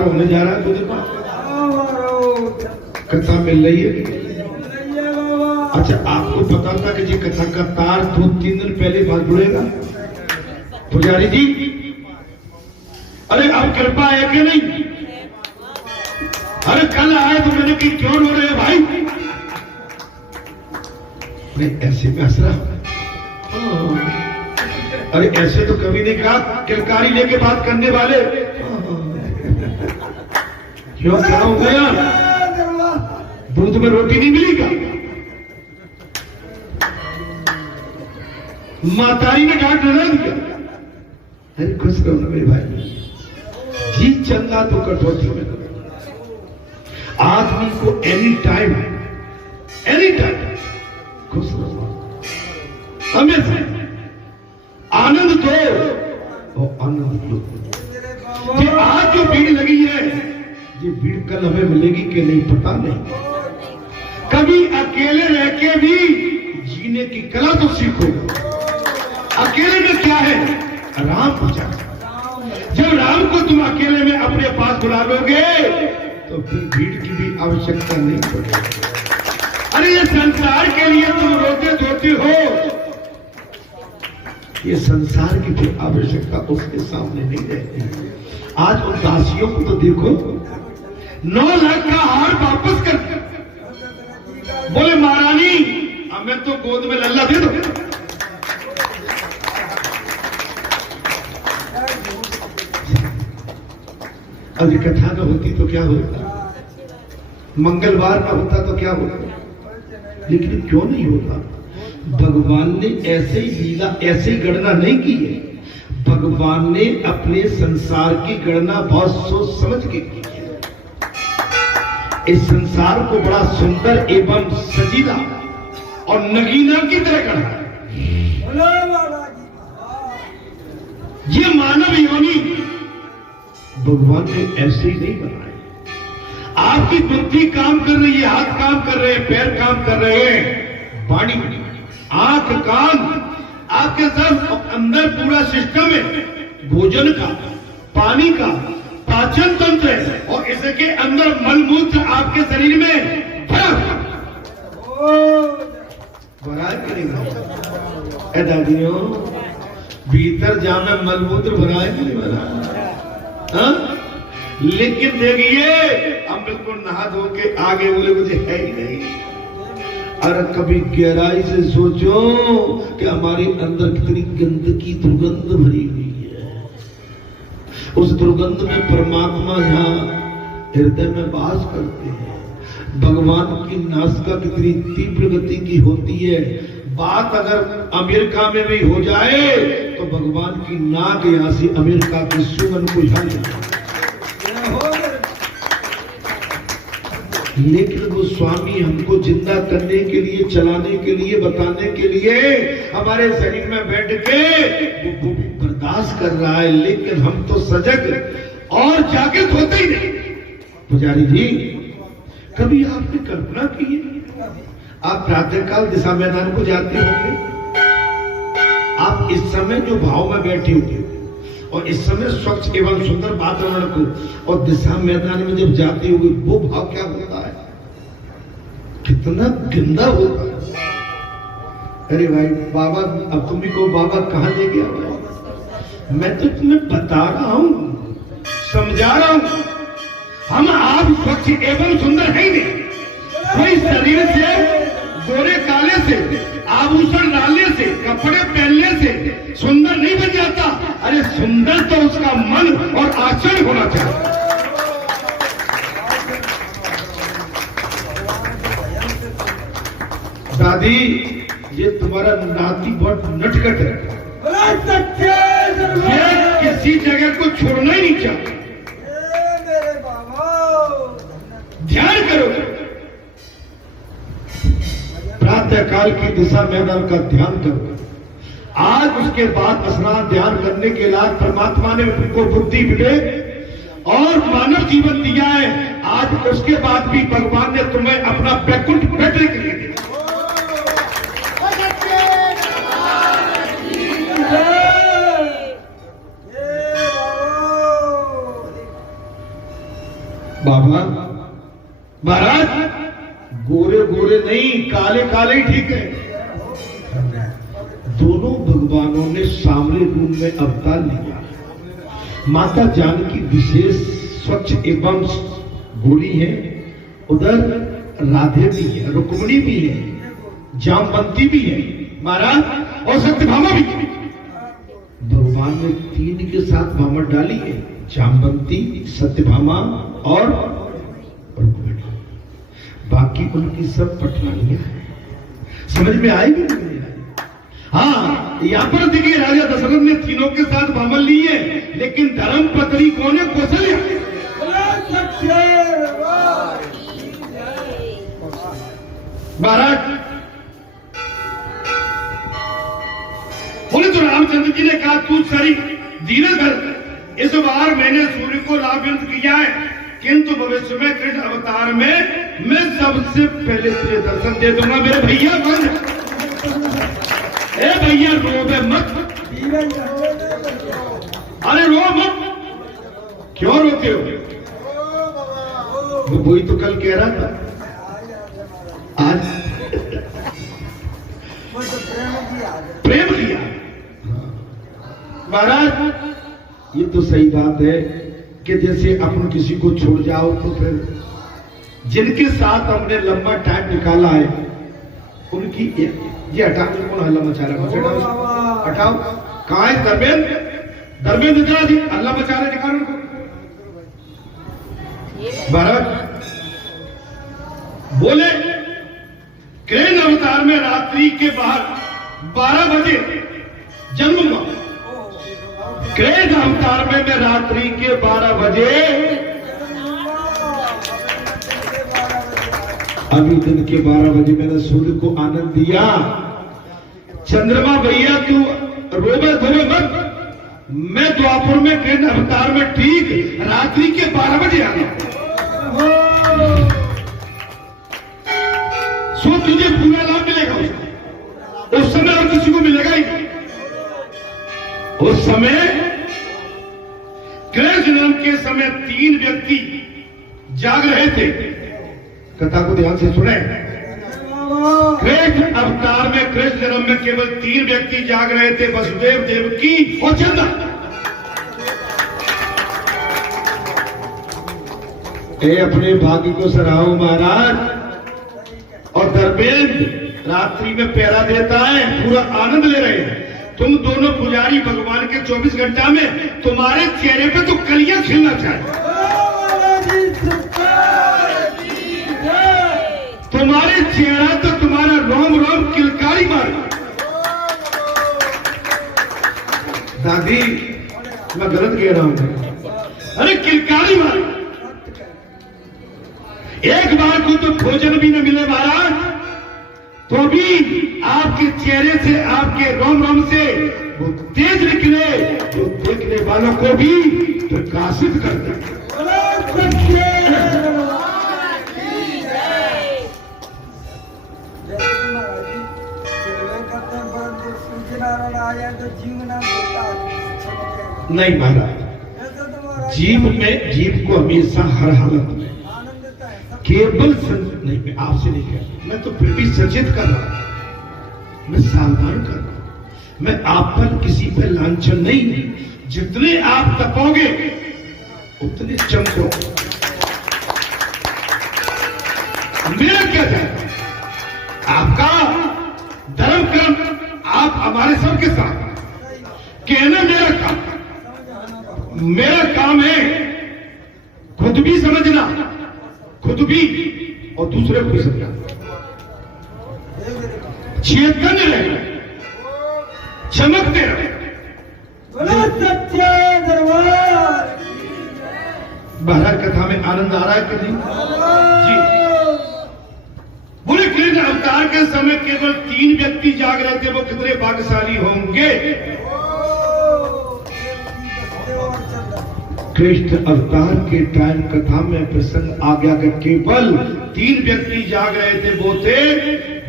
संस्कार होने जा रहा है तुझे पास, कथा मिल रही है। अच्छा, आपको पता था कि ये कथा का तार 2-3 दिन पहले बात जुड़ेगा पुजारी जी? अरे अब कृपा है कि नहीं? अरे कल आए तो मैंने कि क्यों रो रहे हो भाई? नहीं ऐसे में हंस रहा। अरे ऐसे तो कभी नहीं कहा, किलकारी लेके बात करने वाले। क्यों, क्या हो गया? दूध में रोटी नहीं मिली क्या? मातारी ने डांट डरा दिया। अरे खुश रहो ना मेरे भाई, जी चलना तो कटौती में दो। आदमी को एनी टाइम खुश रहो, हमेशा आनंद दो और आनंद लो। ये आज जो भीड़ लगी है, ये भीड़ कल हमें मिलेगी कि नहीं पता नहीं। कभी अकेले रह के भी जीने की कला तो सीखो। अकेले में क्या है? राम भजा। जब राम को तुम अकेले में अपने पास बुला लोगे तो फिर भीड़ की भी आवश्यकता नहीं पड़ेगी। अरे ये संसार के लिए तुम रोते धोते हो, ये संसार की कोई आवश्यकता उसके सामने नहीं रहती। आज उन दासियों को तो देखो, 9 लाख का हार वापस कर बोले महारानी हमें तो गोद में लल्ला दे दो। अभी कथा न होती तो क्या होता, मंगलवार न होता तो क्या होता, लेकिन क्यों नहीं होता? भगवान ने ऐसे ही लीला, ऐसे ही गणना नहीं की है। भगवान ने अपने संसार की गणना बहुत सोच समझ के की है। इस संसार को बड़ा सुंदर एवं सजीला और नगीना की तरह गढ़ा है। ये मानव योनि भगवान ने ऐसे ही नहीं बनाया। आपकी बुद्धि काम कर रही है, हाथ काम कर रहे हैं, पैर काम कर रहे हैं, वाणी, आंख, कान, आपके सब अंदर पूरा सिस्टम है, भोजन का, पानी का, पाचन तंत्र है, और इसके अंदर मलमूत्र आपके शरीर में भरा कि नहीं भरा? दादियों भीतर जामे मलमूत्र भरा है कि नहीं भरा? लेकिन देखिए हम बिल्कुल नहा धो के आगे बोले मुझे है ही नहीं। अरे कभी गहराई से सोचो कि हमारे अंदर कितनी गंदगी, दुर्गंध भरी हुई है। उस दुर्गंध में परमात्मा यहाँ हृदय में वास करते हैं। भगवान की नासिका कितनी तीव्र गति की होती है। बात अगर अमेरिका में भी हो जाए तो भगवान की नाक यहाँ से अमेरिका की सुगंध को झल जाए। लेकिन वो स्वामी हमको जिंदा करने के लिए, चलाने के लिए, बताने के लिए हमारे शरीर में बैठ के वो भी बर्दाश्त कर रहा है। लेकिन हम तो सजग और जागृत होते ही नहीं। पुजारी जी कभी आपने कल्पना की है, आप प्रातःकाल दिशा मैदान को जाते होंगे, आप इस समय जो भाव में बैठे होंगे और इस समय स्वच्छ एवं सुंदर वातावरण को और दिशा मैदान में जब जाते होंगे, वो भाव क्या होता है? कितना गंदा होता है। अरे भाई बाबा, अब तुम भी को बाबा कहां ले गया भाई? मैं तो तुम्हें बता रहा हूं, समझा रहा हूं। हम आप स्वच्छ एवं सुंदर है ही नहीं। कोई शरीर से, गोरे काले से, आभूषण डालने से, कपड़े पहनने से सुंदर नहीं बन जाता। अरे सुंदर तो उसका मन और आचरण होना चाहिए। दादी ये तुम्हारा नाती बहुत नटखट है, ये किसी जगह को छोड़ना ही नहीं चाहता। ध्यान करो, प्रातःकाल की दिशा मैदान का ध्यान करो। आज उसके बाद स्नान ध्यान करने के बाद परमात्मा ने उनको बुद्धि, विवेक और मानव जीवन दिया है। आज उसके बाद भी भगवान ने तुम्हें अपना वैकुंठ बैठने के लिए दिया। बाबा महाराज, गोरे गोरे नहीं, काले काले ही ठीक है। दोनों भगवानों ने सामने रूप में अवतार लिया। माता जानकी विशेष स्वच्छ एवं गोरी है, उधर राधे भी है, रुक्मिणी भी है, जामवंती भी है महाराज, और सत्यभामा भी है। भगवान ने तीन के साथ भामर डाली है, जामवंती, सत्यभामा और रुक्मिणी। बाकी उनकी सब पटरानियां हैं। समझ में आएगी? हाँ, यहाँ पर देखिए राजा दशरथ ने तीनों के साथ भामर ली है, लेकिन धर्म पत्नी कौन है? कौशल्या। महाराज बोले तो रामचंद्र जी ने कहा, तू सारी धीरे धर, इस बार मैंने सूर्य को लाभयंत किया है, किंतु भविष्य में कृष्ण अवतार में मैं सबसे पहले तुझे दर्शन दे दूंगा। मेरे भैया बन, ए भैया रोवे मत, अरे रो मत, क्यों रोते हो? वही तो कल कह रहा था, आज प्रेम किया। महाराज ये तो सही बात है कि जैसे अपन किसी को छोड़ जाओ तो फिर जिनके साथ हमने लंबा टाइम निकाला है उनकी ये हटा, कौन हल्ला मचा रहा है? हटाओ। कहाँ है धर्मेंद्र? धर्मेंद्र जरा जी हल्ला मचा रहे, निकालो उनको। भारत बोले कृष्ण अवतार में रात्रि के बाद 12 बजे जन्म हुआ। कृष्ण अवतार में मैं रात्रि के 12 बजे, अभी दिन के 12 बजे मैंने सूर्य को आनंद दिया। चंद्रमा भैया तू रोवे धोवे मत, मैं द्वापर में कृष्ण अवतार में ठीक रात्रि के 12 बजे आ गया। सो तुझे पूरा लाभ मिलेगा उस समय, और किसी को मिलेगा ही। उस समय कृष्ण जन्म के समय 3 व्यक्ति जाग रहे थे। कथा को ध्यान से सुने। कृष्ण अवतार में कृष्ण जन्म में केवल 3 व्यक्ति जाग रहे थे, वसुदेव, देवकी और चंदा। अपने भाग्य को सराहो महाराज। और धर्मेंद्र रात्रि में पहरा देता है, पूरा आनंद ले रहे हैं। तुम दोनों पुजारी भगवान के 24 घंटा में तुम्हारे चेहरे पे तो कलियां खिलना चाहिए। तुम्हारे चेहरा तो तुम्हारा रोम रोम किलकारी मार। दादी मैं गलत कह रहा हूं, अरे किलकारी मार। एक बार को तो भोजन भी न मिले महाराज, तो भी आपके चेहरे से, आपके रोम रोम से वो तेज निकले, जो देखने वालों को भी प्रकाशित करते हैं। नहीं महाराज, जीव को हमेशा हर हालत में केवल नहीं, मैं आपसे नहीं कह रहा, मैं तो फिर भी सचेत कर रहा हूं, मैं सावधान कर रहा हूं। मैं आप पर किसी पर लांछन नहीं, जितने आप तपोगे उतने चमको। मेरा क्या जाए, आपका धर्म कर्म आप हमारे सबके साथ कहना मेरा काम है खुद भी समझना, खुद भी और दूसरे को भी समझाना। चेतन रहे, चमकते रहे। सच्चे दरबार। महाराज कथा में आनंद आ रहा है कि नहीं जी? बोले कृष्ण अवतार के समय केवल 3 व्यक्ति जाग रहे थे, वो कितने भाग्यशाली होंगे। कृष्ण अवतार के टाइम कथा में प्रसंग आ गया कि केवल 3 व्यक्ति जाग रहे थे, वो थे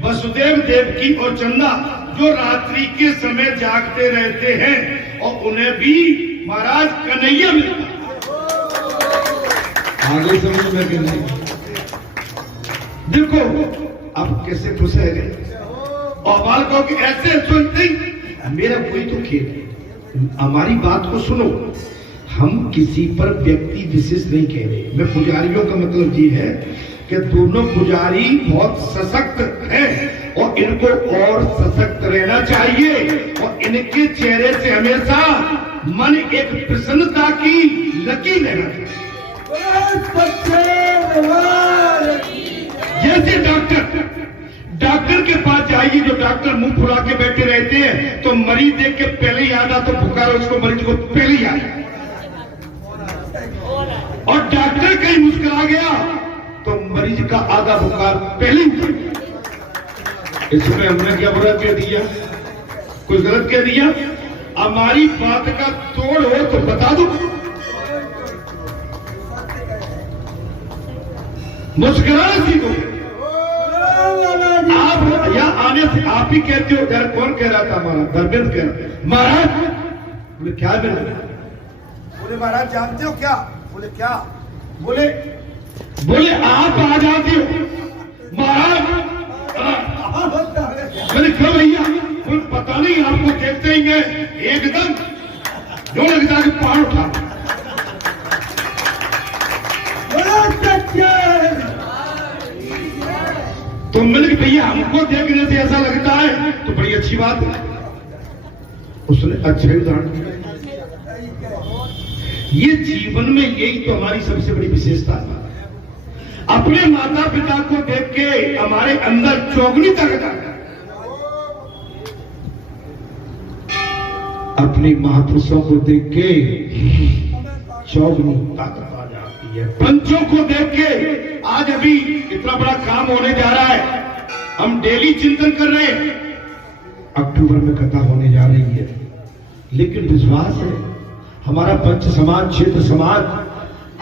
वसुदेव, देवकी और चंदा, जो रात्रि के समय जागते रहते हैं और उन्हें भी महाराज कन्हैया मिलता। आगे समझ में कि नहीं? देखो अब कैसे खुश है गए और बालकों के ऐसे सुनते मेरा कोई तो खेल है। हमारी बात को सुनो, हम किसी पर व्यक्ति विशेष नहीं कह रहे। मैं पुजारियों का मतलब ये है कि दोनों पुजारी बहुत सशक्त हैं और इनको और सशक्त रहना चाहिए और इनके चेहरे से हमेशा मन एक प्रसन्नता की लकीर रहना चाहिए। जैसे डॉक्टर के पास जाइए, जो डॉक्टर मुंह फुला के बैठे रहते हैं तो मरीज देख के पहले ही आधा तो बुखार उसको मरीज को पहले ही आया, और डॉक्टर कहीं मुस्कुरा गया तो मरीज का आधा बुखार पहले ही। इसमें हमने क्या बुरा कह दिया, कुछ गलत कह दिया? हमारी बात का तोड़ हो तो बता दो, मुस्कुराना सीखो। आप यहाँ आने से आप ही कहते हो, यार कौन कह रहा था? हमारा धर्मेंद्र कह रहा। महाराज बोले क्या मिल? बोले महाराज जानते हो क्या? बोले क्या? बोले आप आ जाते हो महाराज। मैंने क्यों भैया? पता नहीं, आपको देखते ही मैं एकदम जो लगता है कि पहाड़ उठा। तो मैंने भैया हमको देखने से ऐसा लगता है तो बड़ी अच्छी बात है। उसने अच्छा ही उदाहरण दिया। ये जीवन में यही तो हमारी सबसे बड़ी विशेषता है। अपने माता पिता को देख के हमारे अंदर चौगनी ताकत आ जाती है। अपने महापुरुषों को देख के चौगनी ताकत आ जाती है। पंचों को देख के आज अभी इतना बड़ा काम होने जा रहा है, हम डेली चिंतन कर रहे हैं। अक्टूबर में कथा होने जा रही है, लेकिन विश्वास है हमारा पंच समाज, क्षेत्र समाज,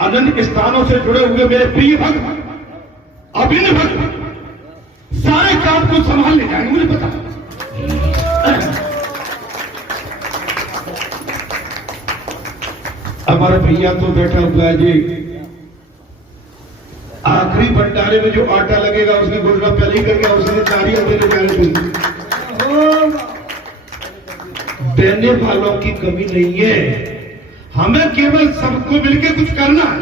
अनंत स्थानों से जुड़े हुए मेरे प्रिय भक्त, अभिन्न भक्त सारे काम को संभाल ले जाएंगे, मुझे पता। हमारा भैया तो बैठा हुआ है जी, आखिरी भंडारे में जो आटा लगेगा उसने घोषणा पहले ही करके उसने तारियां देने जाने चाहिए। देने वालों की कमी नहीं है, हमें केवल सबको मिलकर कुछ करना है।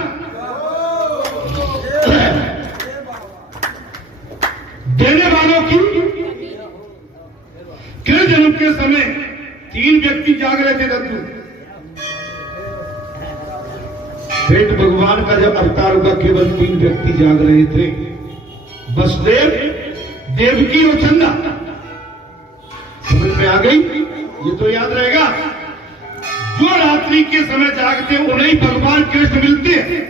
देने वालों की कृष्ण जन्म के समय 3 व्यक्ति जाग रहे थे रत्न। फिर भगवान का जब अवतार हुआ केवल 3 व्यक्ति जाग रहे थे, वसुदेव, देवकी और चंदा। समझ में आ गई? ये तो याद रहेगा, जो रात्रि के समय जागते उन्हें भगवान कृष्ण मिलते हैं।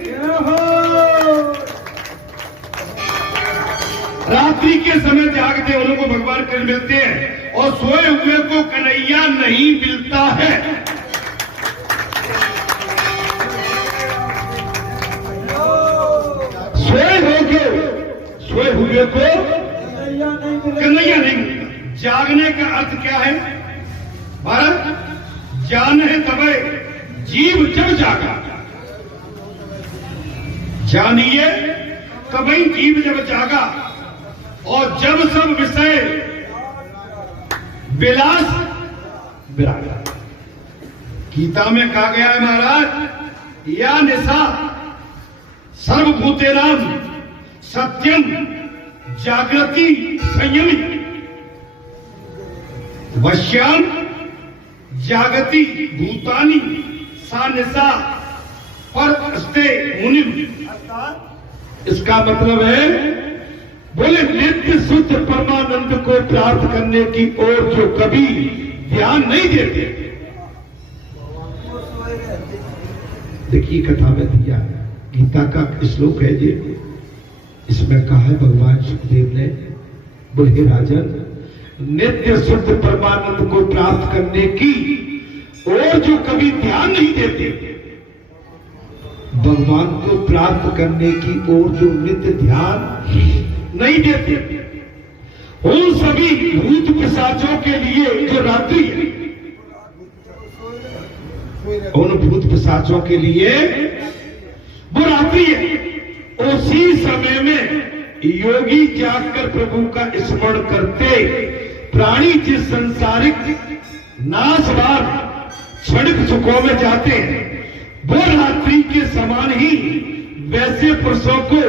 रात्रि के समय जागते उन्हों को भगवान कृष्ण मिलते हैं और सोए हुए को कन्हैया नहीं मिलता है। सोए हुए को कन्हैया नहीं मिलता। जागने का अर्थ क्या है भारत? जान है तबे जीव जब जागा, जानिए तभी जीव जब जागा, और जब सब विषय विलास विरागा। गीता में कहा गया है महाराज, या निशा सर्वभूतेनां सत्यम जागृति संयमी वश्याम जागति भूतानि सा निशा परस्ते मुनि। इसका मतलब है, बोले नित्य शुद्ध परमानंद को प्राप्त करने की ओर जो कभी ध्यान नहीं देते। देखिए कथा में दिया, गीता का श्लोक है ये, इसमें कहा है भगवान सुखदेव ने, बोले राजन, नित्य शुद्ध परमानंद को प्राप्त करने की और जो कभी ध्यान नहीं देते, भगवान को प्राप्त करने की ओर जो नित्य ध्यान नहीं देते, उन सभी भूत पिशाचों के लिए जो रात्रि है, उन भूत पिशाचों के लिए वो रात्रि है। समय में योगी जागकर प्रभु का स्मरण करते, प्राणी जिस संसारिक नाशवान क्षणिक सुखों में जाते हैं, वो रात्रि के समान ही वैसे पुरुषों को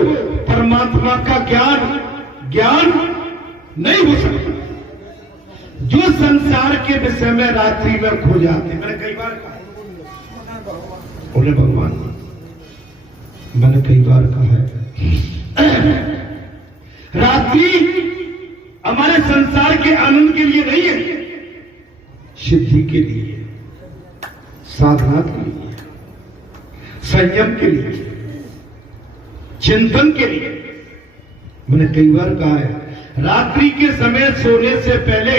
परमात्मा का ज्ञान नहीं हो सकता जो संसार के विषय में रात्रि में खो जाते। मैंने कई बार कहा, बोले भगवान, मैंने कई बार कहा है रात्रि हमारे संसार के आनंद के लिए नहीं है, सिद्धि के लिए, साधना के लिए, संयम के लिए, चिंतन के लिए। मैंने कई बार कहा है, रात्रि के समय सोने से पहले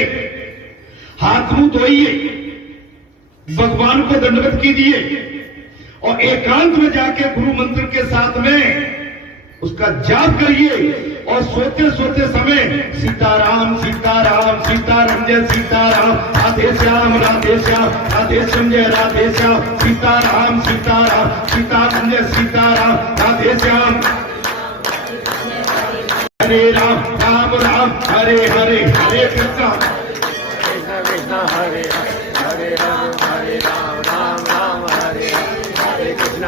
हाथ मुंह धोइए, भगवान को दंडवत कीजिए और एकांत में जाके गुरु मंत्र के साथ में उसका जाप करिए और सोते सोते समय सीताराम सीताराम सीताराम जय सीताराम, राधे श्याम राधे श्याम, राधे श्याम जय राधे श्याम, सीताराम सीताराम सीताराम जय सीताराम, राधे श्याम, हरे राम राम राम हरे हरे, हरे कृष्णा कृष्ण कृष्ण हरे हरे हरे राम राम राम हरे हरे कृष्ण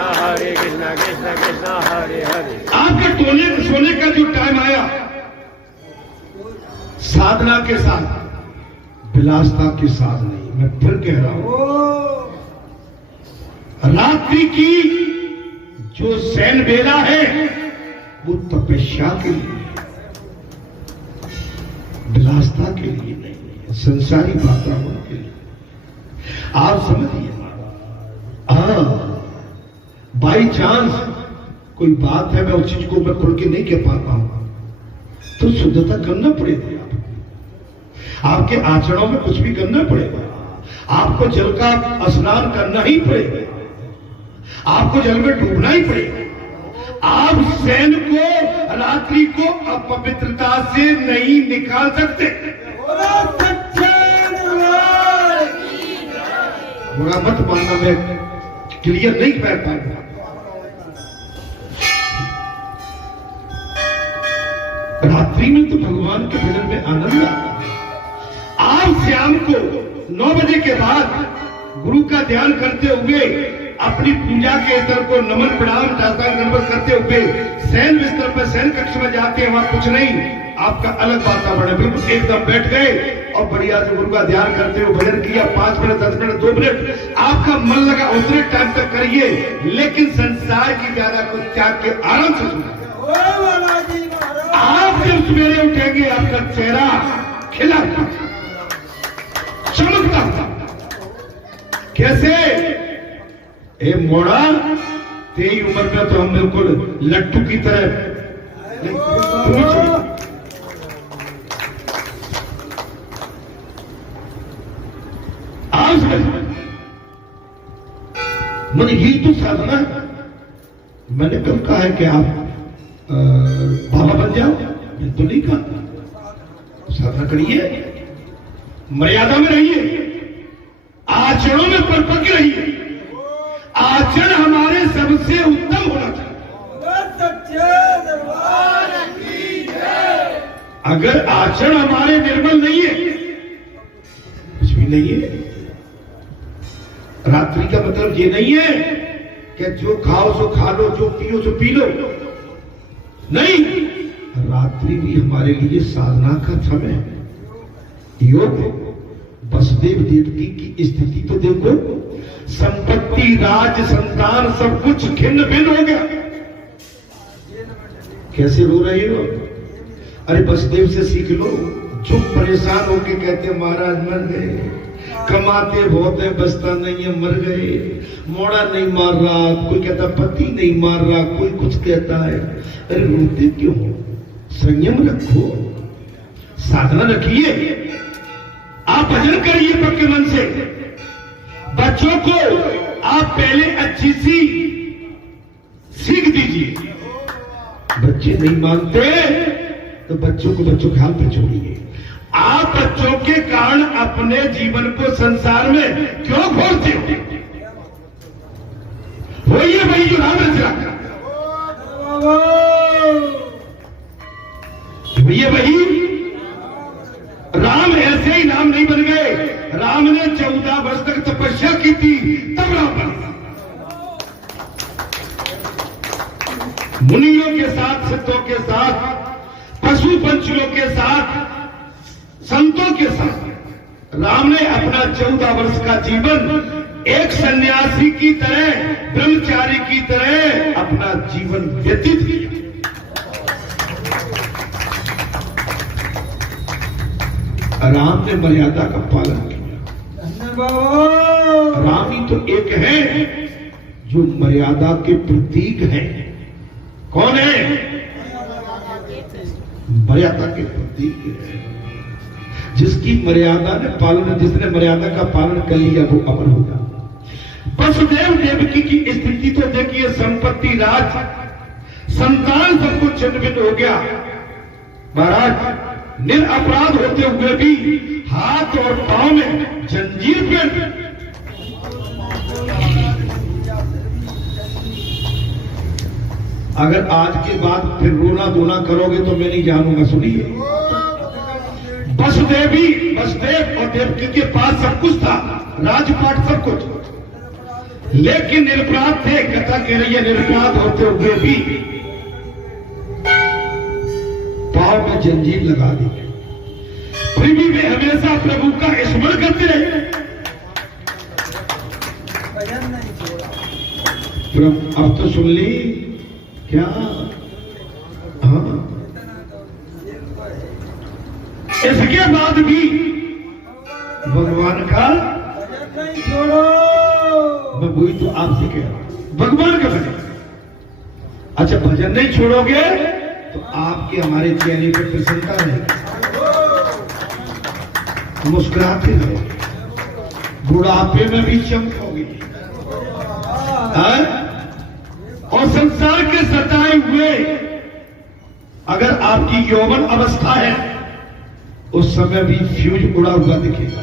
कृष्ण कृष्ण हरे हरे। आपके सोने का जो टाइम आया, साधना के साथ, विलासता के साथ नहीं। मैं फिर कह रहा हूं, रात्रि की जो शयन बेला है वो तपस्या के लिए, विलासता के लिए नहीं है, संसारी वातावरण के लिए। आप समझिए, बाई चांस कोई बात है, मैं उस चीज को मैं खुल के नहीं कह पाता हूं, तो शुद्धता करना पड़ेगा। आपके आचरणों में कुछ भी करना पड़ेगा। आपको जल का स्नान करना ही पड़ेगा, आपको जल में डूबना ही पड़ेगा। आप शयन को, रात्रि को अपवित्रता से नहीं निकाल सकते। बुरा मत मानना, मैं क्लियर नहीं कर पाऊंगा। रात्रि में तो भगवान के भजन में आनंद आता है। आप शाम को 9 बजे के बाद गुरु का ध्यान करते हुए अपनी पूजा के स्तर को नमन प्रणाम साष्टांग दंडवत करते हुए शयन बिस्तर पर शयन कक्ष में जाते हैं, वहां कुछ नहीं, आपका अलग वातावरण है, बिल्कुल एकदम बैठ गए और बढ़िया से गुरु का ध्यान करते हुए भजन किया। 5 मिनट 10 मिनट 2 मिनट आपका मन लगा उतने टाइम तक करिए, लेकिन संसार की ज्यादा को त्याग के आराम से सुना। आप जब सवेरे उठेंगे, आपका चेहरा खिला चमकता था। कैसे? ए मोड़ा, तेरी उम्र में तो हम बिल्कुल लट्टू की तरह मैंने यही तो साधना है। मैंने कब कहा है कि आप बाबा बन जाओ? तो नहीं कहा। साधना करिए, मर्यादा में रहिए, आचरणों में परिपक्व रहिए। आचरण हमारे सबसे उत्तम होना चाहिए। अगर आचरण हमारे निर्मल नहीं है, कुछ भी नहीं है। रात्रि का मतलब ये नहीं है कि जो खाओ सो खा लो, जो पियो सो पी लो, नहीं। रात्रि भी हमारे लिए साधना का समय है। योग, वसुदेव देवकी की स्थिति तो देखो, संपत्ति, राज, संतान सब कुछ खिन्न भिन्न हो गया। कैसे रो रहे हो? अरे वसुदेव से सीख लो, जो परेशान होके कहते महाराज मर गए, कमाते बहुत है, बचता नहीं है, मर गए, मोड़ा नहीं मार रहा, कोई कहता पति नहीं मार रहा, कोई कुछ कहता है। अरे रोते क्यों हो? संयम रखो, साधना रखिए, आप भजन करिए पक्के मन से। बच्चों को आप पहले अच्छी सी सीख दीजिए। बच्चे नहीं मानते तो बच्चों के हाल पे छोड़िए। आप बच्चों के कारण अपने जीवन को संसार में क्यों घोलते हो? वही है वही जो राम रच रखा। ये वही राम ऐसे ही राम नहीं बन गए। राम ने 14 वर्ष तक तपस्या की थी, तब राम बना। मुनियों के साथ, सिद्धों के साथ, पशु पंछियों के साथ, संतों के साथ राम ने अपना 14 वर्ष का जीवन एक सन्यासी की तरह, ब्रह्मचारी की तरह अपना जीवन व्यतीत किया। राम ने मर्यादा का पालन किया। राम ही तो एक है जो मर्यादा के प्रतीक है। कौन है? मर्यादा के प्रतीक है। जिसकी मर्यादा ने पालन, जिसने मर्यादा का पालन कर लिया वो अमर होगा। वसुदेव देवकी की स्थिति तो देखिए, संपत्ति, राज, संतान सब कुछ छिन्न-भिन्न हो गया। महाराज निरपराध होते हुए भी हाथ और पांव में जंजीर पे। अगर आज के बाद फिर रोना धोना करोगे तो मैं नहीं जानूंगा। सुनिए, वसुदेव और देवकी के पास सब कुछ था, राजपाट सब कुछ, लेकिन निरपराध थे। कथा कह रही है निरपराध होते हुए भी पांव में जंजीर लगा दी। पृथ्वी में हमेशा प्रभु का स्मरण करते रहे। अब तो सुन ली क्या? हाँ, इसके बाद भी भगवान का छोड़ो। मैं वही तो आपसे कह रहा हूं, भगवान का भजन। अच्छा, भजन नहीं छोड़ोगे तो आपके हमारे चेहरे पर प्रसन्नता रहेगी, मुस्कुराते रहोगे, बुढ़ापे में भी चमकोगे। और संसार के सताए हुए अगर आपकी यौवन अवस्था है, उस समय भी फ्यूज उड़ा हुआ दिखेगा।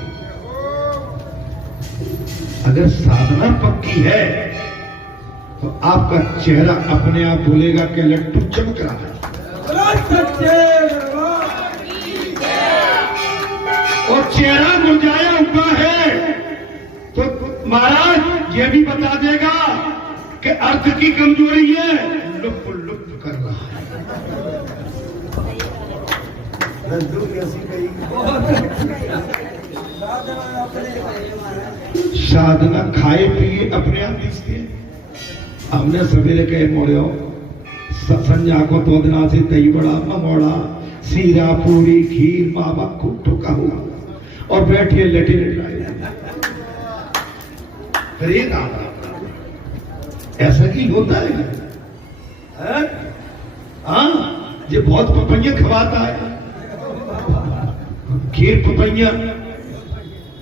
अगर साधना पक्की है तो आपका चेहरा अपने आप बोलेगा कि लट्टू चमक रहा है। और चेहरा मुरझाया हुआ है तो महाराज ये भी बता देगा कि अर्थ की कमजोरी है, लुप लुप कर रहा है। साधना खाए पिए अपने आप दिखते हैं। हमने सवेरे कहे मोड़ो संजा को 2 दिना से दही बड़ा, ममोड़ा, सीरा, पूरी, खीर, मावा खूब ठोका हुआ और बैठिए लेटे लेटाए। ऐसा ही होता है। हाँ, ये बहुत पपैया खवाता है, खीर पपैया।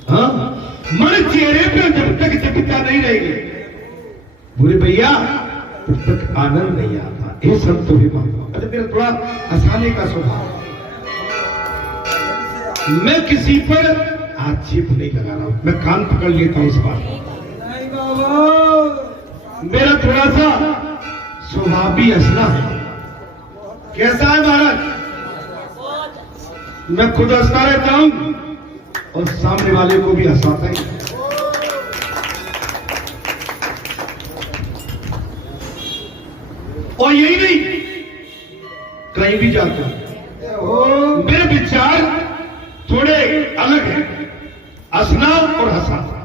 हाँ, मन चेहरे पे जब तक चपटा नहीं रहेगी बोले भैया तब तक आनंद नहीं आता। ये संत भी मानो। अरे मेरा थोड़ा हंसाने का स्वभाव, मैं किसी पर आक्षेप नहीं लगा रहा हूं, मैं कान पकड़ लेता हूं इस बात। मेरा थोड़ा सा स्वभाव भी हंसना है। कैसा है महाराज? मैं खुद हंसता रहता हूं और सामने वाले को भी हंसाता ही। और यही नहीं, कहीं भी जाता मेरे विचार थोड़े अलग है, हंसना और हंसाना।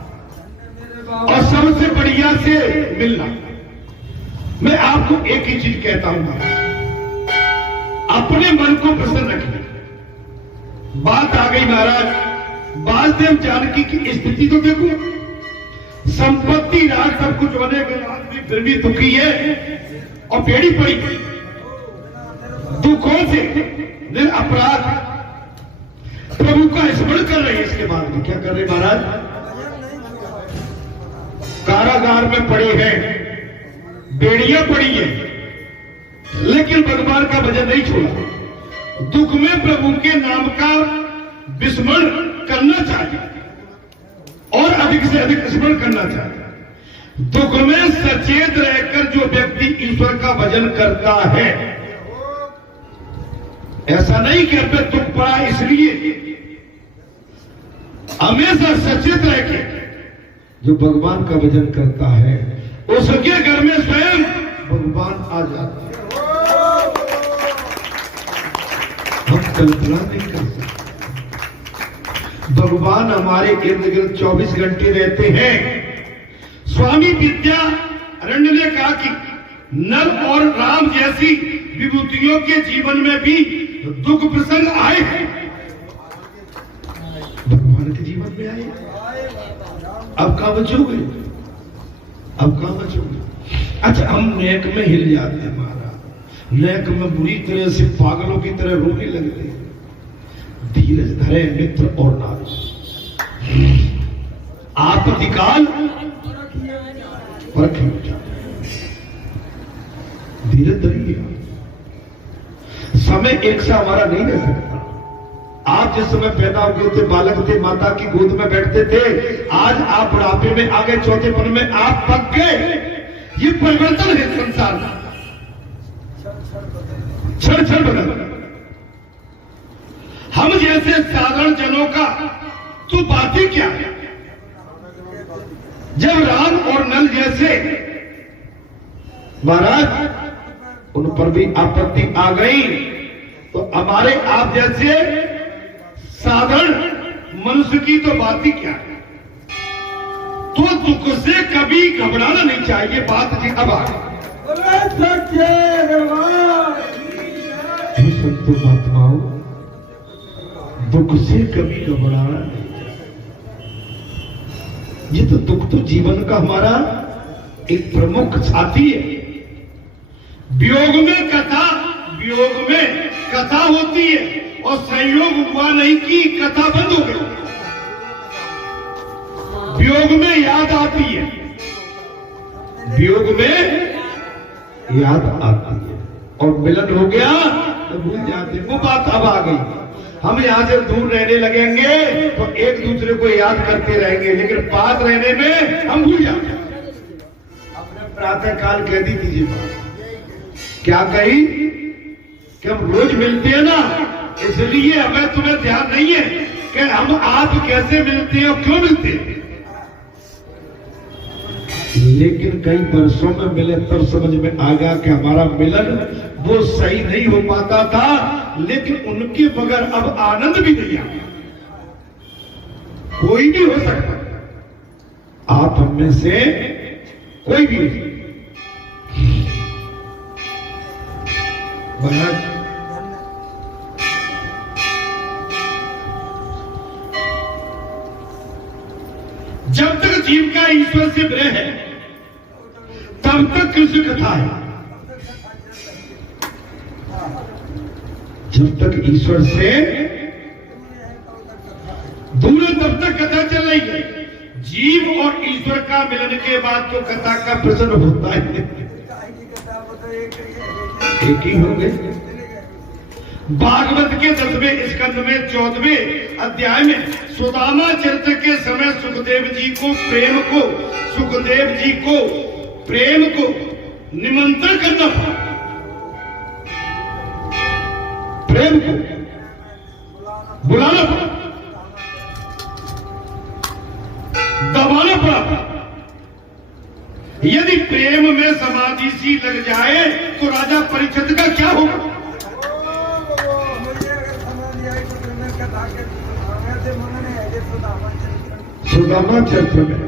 और सबसे बढ़िया से मिलना। मैं आपको एक ही चीज कहता हूं, अपने मन को प्रसन्न रखिए। बात आ गई महाराज, बालदेव जानकी की स्थिति तो देखो, संपत्ति, राज, सब कुछ होने के बाद भी फिर भी दुखी है और बेड़ी पड़ी दुखों से, निरपराध प्रभु का स्मरण कर रहे हैं। इसके बाद भी क्या कर रहे महाराज? कारागार में पड़े हैं, बेड़ियां पड़ी हैं, लेकिन भगवान का भजन नहीं छोड़ा। दुख में प्रभु के नाम का विस्मरण करना चाहिए और अधिक से अधिक स्मरण करना चाहिए। दुख में सचेत रहकर जो व्यक्ति ईश्वर का भजन करता है ऐसा नहीं कि अब दुख पड़ा इसलिए, हमेशा सचेत रह के जो भगवान का भजन करता है उसके घर में स्वयं भगवान आ जाते हैं। हम कल्पना नहीं कर सकते। भगवान हमारे इर्द गिर्द 24 घंटे रहते हैं। स्वामी विद्यारण्य ने कहा कि नल और राम जैसी विभूतियों के जीवन में भी दुख प्रसंग आए हैं, भगवान के जीवन में आए। अब कहां बचोगे, अब कहां बचोगे? अच्छा, हम नेक में हिल जाते हैं महाराज, नेक में बुरी तरह से पागलों की तरह रोने लगते हैं। धीरज धरे मित्र और नारी, आपतिकाल परखी उठा, धीरज धरिए। समय एक सा हमारा नहीं रह सकता। आप जिस समय पैदा हो गए थे, बालक थे, माता की गोद में बैठते थे, आज आप बुढ़ापे में आ गए, चौथेपन में आप पक गए। ये परिवर्तन है संसार का, क्षण क्षण बदल। हम जैसे साधारण जनों का तो बात ही क्या है। जब राम और नल जैसे महाराज उन पर भी आपत्ति आ गई, तो हमारे आप जैसे साधारण मनुष्य की तो बात ही क्या है। तो दुख से कभी घबराना नहीं चाहिए। बात जी अब आ संतो महात्माओं, दुख से कभी घबराना नहीं चाहिए। ये तो दुख तो जीवन का हमारा एक प्रमुख साथी है। वियोग में कथा होती है, और संयोग हुआ नहीं कि कथा बंद हो गई। वियोग में याद आती है, वियोग में याद आती है, और मिलन हो गया तो भूल जाते। वो बात अब आ गई। हम यहां से दूर रहने लगेंगे तो एक दूसरे को याद करते रहेंगे, लेकिन पास रहने में हम भूल जाते। अपने प्रातः काल कह दी थी बात, क्या कही कि हम रोज मिलते हैं ना, इसलिए हमें तुम्हें ध्यान नहीं है कि हम आप कैसे मिलते हैं और क्यों मिलते हैं। लेकिन कई वर्षों में मिले तब समझ में आ गया कि हमारा मिलन वो सही नहीं हो पाता था, लेकिन उनके बगैर अब आनंद भी नहीं आता। कोई भी हो सकता, आप हम में से कोई भी। जब तक जीव का ईश्वर से प्रेम है तब तक कृष्ण कथा है। जब तक ईश्वर से दूर है तब तक कथा चल रही है। जीव और ईश्वर का मिलन के बाद तो कथा का प्रश्न होता है, एक ही हो गए। भागवत के 10वें स्कंद में 14वें अध्याय में सुदामा चरित्र के समय सुखदेव जी को प्रेम को निमंत्रण करना पड़ा, प्रेम को बुलाना पड़ा, दबाना पड़ा। यदि प्रेम में समाधि सी लग जाए तो राजा परीक्षित का क्या होगा। सुदामा चरित्र में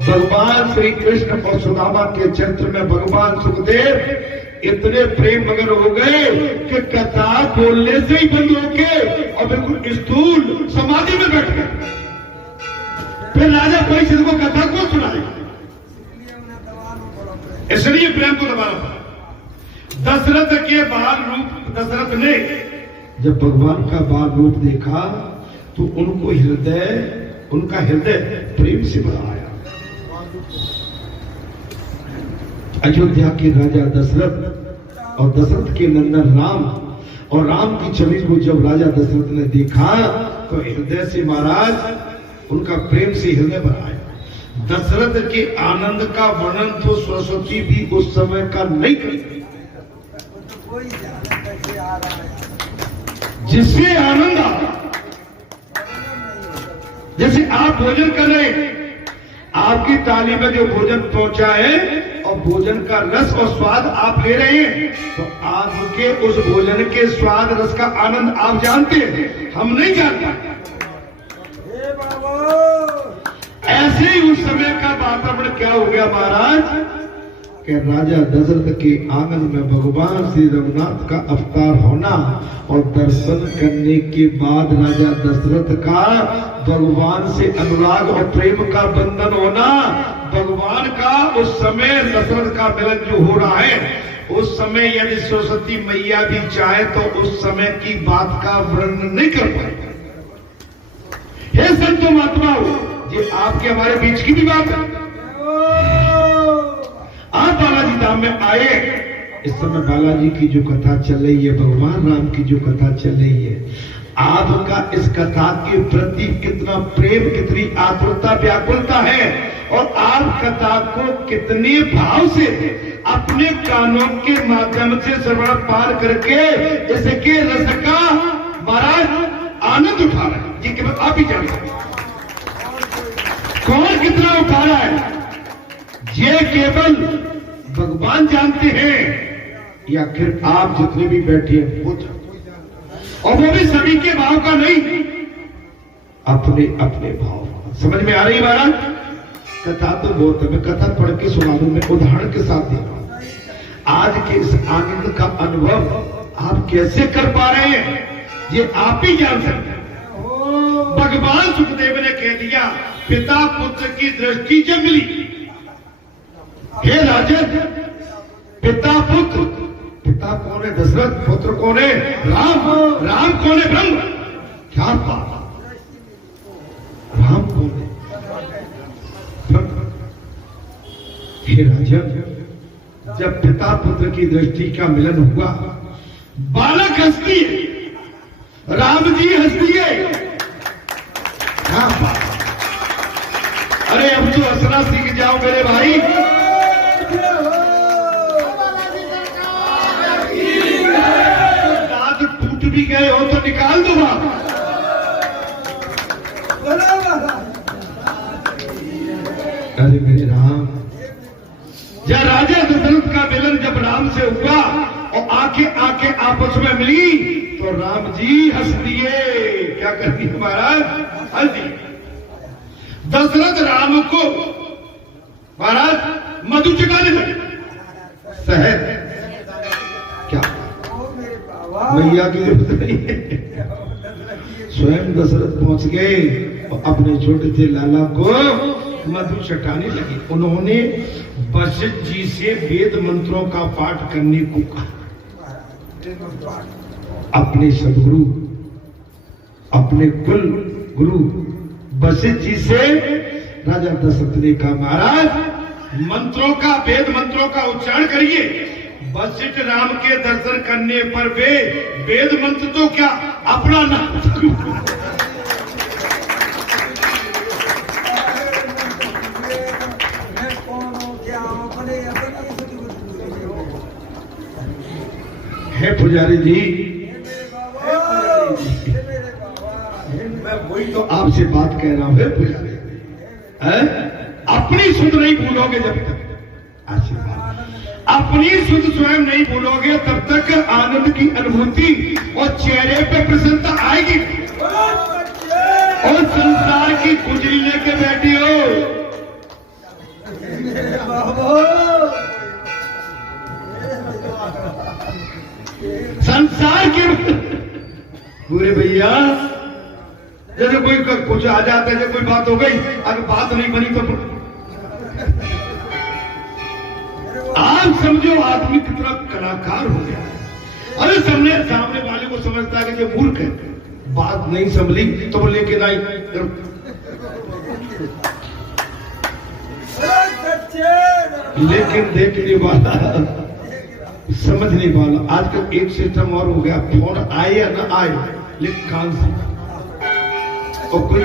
भगवान श्री कृष्ण और सुदामा के चरित्र में भगवान सुखदेव इतने प्रेम मगन हो गए कि कथा बोलने से ही बंद होके और बिल्कुल स्थूल समाधि में बैठ गए। फिर राजा परीक्षित को कथा को सुनाए, इसलिए प्रेम को दबाना पड़ा। दशरथ के बाल रूप, दशरथ ने जब भगवान का बाल रूप देखा तो उनका हृदय प्रेम से भरा आया। अयोध्या के राजा दशरथ और दशरथ के नंदन राम और राम की छवि को जब राजा दशरथ ने देखा तो हृदय से महाराज उनका प्रेम से हृदय भरा आया। दशरथ के आनंद का वर्णन तो सरस्वती भी उस समय का नहीं कर सकती। जिससे आनंद आता। जैसे आप भोजन कर रहे हैं, आपकी थाली में जो भोजन पहुंचा है और भोजन का रस और स्वाद आप ले रहे हैं, तो आपके उस भोजन के स्वाद रस का आनंद आप जानते हैं, हम नहीं जानते। ऐसे ही उस समय का वातावरण क्या हो गया महाराज कि राजा दशरथ के आंगन में भगवान श्री रघुनाथ का अवतार होना और दर्शन करने के बाद राजा दशरथ का भगवान से अनुराग और प्रेम का बंधन होना, भगवान का उस समय दशरथ का मिलन जो हो रहा है, उस समय यदि सरस्वती मैया भी चाहे तो उस समय की बात का वर्णन नहीं कर पाएगा। हे संतो महात्माओं, ये आपके हमारे बीच की भी बात है। आप बालाजी धाम में आए, इस समय बालाजी की जो कथा चल रही है, भगवान राम की जो कथा चल रही है, आपका इस कथा के प्रति कितना प्रेम, कितनी आतुरता, व्याकुलता है, और आप कथा को कितने भाव से अपने कानों के माध्यम से श्रवण पार करके इसके रस का महाराज आनंद उठा रहे हैं। ये केवल आप ही जानते हैं कौन कितना उठा रहा है, ये केवल भगवान जानते हैं, या फिर आप जितने भी बैठे हैं वो जानते हैं। और वो भी सभी के भाव का नहीं, अपने अपने भाव का। समझ में आ रही महाराज? कथा तो बहुत है, मैं कथा पढ़ के सुना दूं, मैं उदाहरण के साथ दे रहा हूं। आज के इस आनंद का अनुभव आप कैसे कर पा रहे हैं, ये आप ही जान सकते हैं। भगवान सुखदेव ने कह दिया, पिता पुत्र की दृष्टि जंगली। हे राजन, पिता पुत्र, पिता कौन है? दशरथ। पुत्र कौन है? राम। राम कौन है? ब्रह्म। क्या बात, राम कौन है? ब्रह्म। हे राजन, जब पिता पुत्र की दृष्टि का मिलन हुआ, बालक हंसती है, राम जी हंसती है। क्या बात, अरे अब तो हंसना सीख जाओ मेरे भाई। दांत टूट भी गए हो तो निकाल दो बात। अरे मेरे राम, जब राजा दशरथ का मिलन जब राम से हुआ और आंखें आपस में मिली, तो राम जी हंस दिए। क्या कर दिए महाराज? हंस दिए। दशरथ राम को महाराज मधु चटाने लगे, शहद। क्या मैया की जरूरत नहीं है, स्वयं दशरथ पहुंच गए और अपने छोटे से लाला को मधु चटाने लगे। उन्होंने वशिष्ठ जी से वेद मंत्रों का पाठ करने को कहा। अपने सदगुरु, अपने कुल गुरु वशिष्ठ जी से राजा दशरथ ने कहा, महाराज मंत्रों का, वेद मंत्रों का उच्चारण करिए। वशिष्ठ राम के दर्शन करने पर वे वेद मंत्र तो क्या, अपना नाम है। पुजारी जी, मैं वही तो आपसे बात कह रहा हूं, पुजारी अपनी सुध नहीं भूलोगे जब तक, आशीर्वाद अपनी सुध स्वयं नहीं भूलोगे तब तक आनंद की अनुभूति और चेहरे पे प्रसन्नता आएगी। और संसार की गुजरी लेके बैठी हो, संसार के पूरे भैया, जैसे कोई कुछ आ जाता है, जब कोई बात हो गई, अगर बात नहीं बनी तो आप समझो आदमी कितना कलाकार हो गया। अरे सामने वाले को समझता है कि ये मूर्ख है, बात नहीं संभली तो वो लेके नहीं। लेकिन देखने वाला, समझने वाला, आजकल एक सिस्टम और हो गया, फोन आए या ना आए लेकिन कान से, और कोई